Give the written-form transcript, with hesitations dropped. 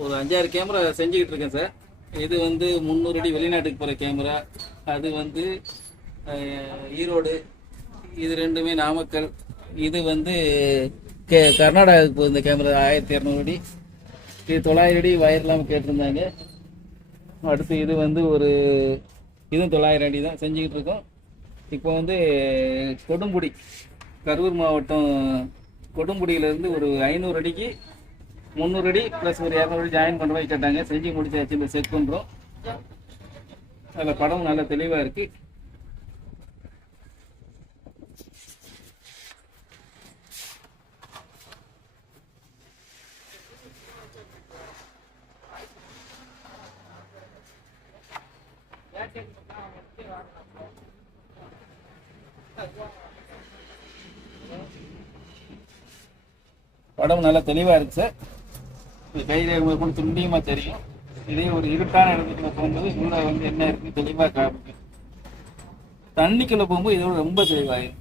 ஒரு 5-6 கேமரா செஞ்சுக்கிட்டு இருக்கேன் சார். இது வந்து 300 அடி வெளிநாட்டுக்கு போகிற கேமரா. அது வந்து ஈரோடு. இது ரெண்டுமே நாமக்கல். இது வந்து கர்நாடகாவுக்கு போகுது இந்த கேமரா 1200 அடி. இது 900 அடி வயர் இல்லாமல் கேட்டிருந்தாங்க. அடுத்து இது வந்து இதுவும் 900 அடி தான் செஞ்சுக்கிட்டு இருக்கோம். இப்போ வந்து கொடுமுடி, கரூர் மாவட்டம் கொடுமுடியிலேருந்து ஒரு 500 அடிக்கு 300 அடி ப்ளஸ் ஒரு 200 அடி ஜாயின் பண்ணுற மாதிரி கேட்டாங்க. செஞ்சு முடிச்சாச்சு. இந்த செக் பண்ணுறோம். அதில் படம் நல்லா தெளிவாக இருக்குது. படம் நல்லா தெளிவாக இருக்குது சார். இது கையில் கூட துல்லியமாக தெரியும். இதே ஒரு இருட்டான இடத்துக்குள்ள போகும்போது உள்ள வந்து என்ன இருக்குன்னு தெளிவாக காமிக்கும். தண்ணிக்குள்ளே போகும்போது இதோட ரொம்ப தெளிவாகிடும்.